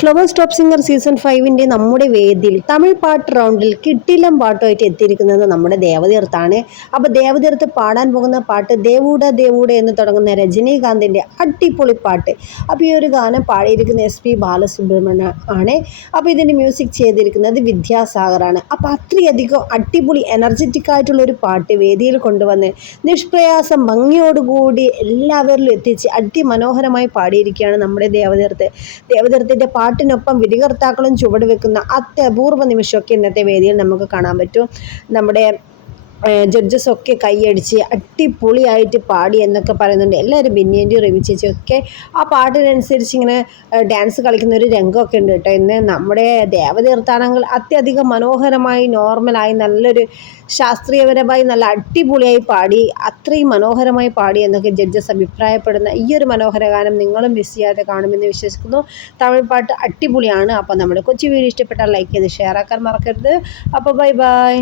Flowers top singer season ഫൈവിന്റെ നമ്മുടെ വേദിയിൽ തമിഴ് പാട്ട് റൗണ്ടിൽ കിട്ടിലം പാട്ടുമായിട്ട് എത്തിയിരിക്കുന്നത് നമ്മുടെ ദേവതീർത്താണ് അപ്പോൾ ദേവതീർത്ത് പാടാൻ പോകുന്ന പാട്ട് ദേവൂട ദേവൂട എന്ന് തുടങ്ങുന്ന രജനീകാന്തിന്റെ അടിപൊളി പാട്ട്. അപ്പോൾ ഈ ഒരു ഗാനം പാടിയിരിക്കുന്ന എസ് പി ബാലസുബ്രഹ്മണ്യ ആണ്. അപ്പോൾ ഇതിന്റെ മ്യൂസിക് ചെയ്തിരിക്കുന്നത് വിദ്യാസാഗറാണ്. അപ്പോൾ അത്രയധികം അടിപൊളി എനർജറ്റിക് ആയിട്ടുള്ള ഒരു പാട്ട് വേദിയിൽ കൊണ്ടുവന്ന് നിഷ്പ്രയാസം ഭംഗിയോടുകൂടി എല്ലാവരിലും എത്തിച്ച് അതിമനോഹരമായി പാടിയിരിക്കുകയാണ് നമ്മുടെ ദേവതീർത്ത് ദേവതീർത്തിന്റെ പാട്ടിനൊപ്പം വിധികർത്താക്കളും ചുവട് വെക്കുന്ന അത്യപൂർവ നിമിഷമൊക്കെ ഇന്നത്തെ വേദിയിൽ നമുക്ക് കാണാൻ പറ്റും. നമ്മുടെ ജഡ്ജസ് ഒക്കെ കൈയടിച്ച് അടിപൊളിയായിട്ട് പാടി എന്നൊക്കെ പറയുന്നുണ്ട്. എല്ലാവരും ബിന്നിയന്റെ റിവി ചേച്ചിയൊക്കെ ആ പാട്ടിനനുസരിച്ച് ഇങ്ങനെ ഡാൻസ് കളിക്കുന്ന ഒരു രംഗമൊക്കെ ഉണ്ട് കേട്ടോ. ഇന്ന് നമ്മുടെ ദേവതീർത്ഥാടനങ്ങൾ അത്യധികം മനോഹരമായി നോർമലായി നല്ലൊരു ശാസ്ത്രീയപരമായി നല്ല അടിപൊളിയായി പാടി അത്രയും മനോഹരമായി പാടി എന്നൊക്കെ ജഡ്ജസ് അഭിപ്രായപ്പെടുന്ന ഈ ഒരു മനോഹര ഗാനം നിങ്ങളും മിസ് ചെയ്യാതെ കാണുമെന്ന് വിശ്വസിക്കുന്നു. തമിഴ് പാട്ട് അടിപൊളിയാണ്. അപ്പോൾ നമ്മുടെ കൊച്ചു വീഡിയോ ഇഷ്ടപ്പെട്ടാൽ ലൈക്ക് ചെയ്ത് ഷെയർ ആക്കാൻ മറക്കരുത്. അപ്പോൾ ബൈ ബൈ